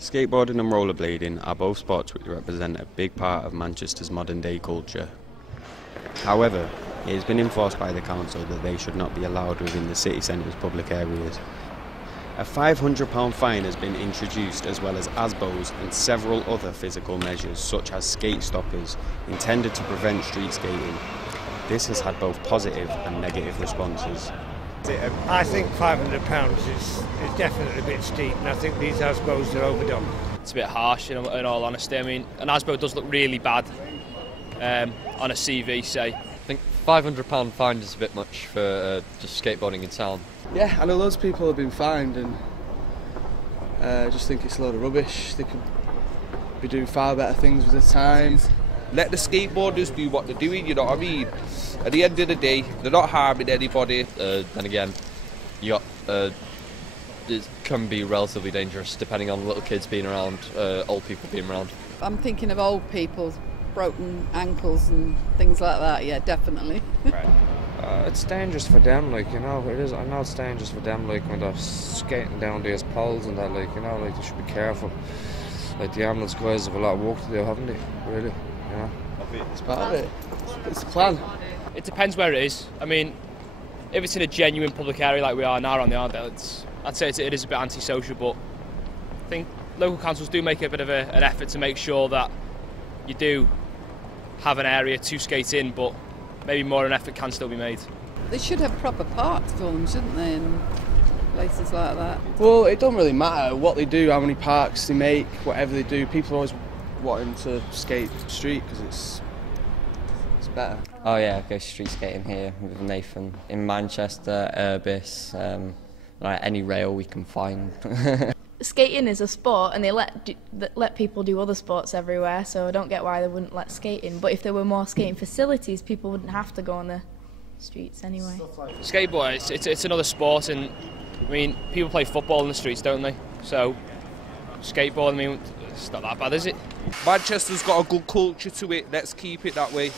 Skateboarding and rollerblading are both sports which represent a big part of Manchester's modern day culture. However, it has been enforced by the council that they should not be allowed within the city centre's public areas. A £500 fine has been introduced, as well as ASBOs and several other physical measures such as skate stoppers intended to prevent street skating. This has had both positive and negative responses. I think £500 is definitely a bit steep, and I think these ASBOs are overdone. It's a bit harsh, in all honesty. I mean, an ASBO does look really bad on a CV, say. I think £500 fine is a bit much for just skateboarding in town. Yeah, I know loads of people have been fined, and I just think it's a load of rubbish. They could be doing far better things with the time. Let the skateboarders do what they're doing, you know what I mean? At the end of the day, they're not harming anybody. Then again, it can be relatively dangerous depending on little kids being around, old people being around. I'm thinking of old people, broken ankles and things like that, yeah, definitely. Right. It's dangerous for them, like, you know, it is. I know it's dangerous for them, like, when they're skating down these poles and that, like, you know, like, they should be careful. Like, the ambulance guys have a lot of work to do, haven't they, really, you know? It's part of it. It's the plan. It depends where it is. I mean, if it's in a genuine public area like we are now on the Arndale, I'd say it is a bit antisocial, but I think local councils do make a bit of an effort to make sure that you do have an area to skate in, but maybe more an effort can still be made. They should have proper parks for them, shouldn't they, in places like that? Well, it don't really matter what they do, how many parks they make, whatever they do. People always wanting to skate street because it's better. Oh yeah, I go street skating here with Nathan in Manchester, Urbis, like any rail we can find. Skating is a sport, and they let people do other sports everywhere, so I don't get why they wouldn't let skating. But if there were more skating facilities, people wouldn't have to go on the streets anyway. Skateboard, it's another sport, and I mean, people play football in the streets, don't they? So skateboard, I mean, it's not that bad, is it? Manchester's got a good culture to it, let's keep it that way.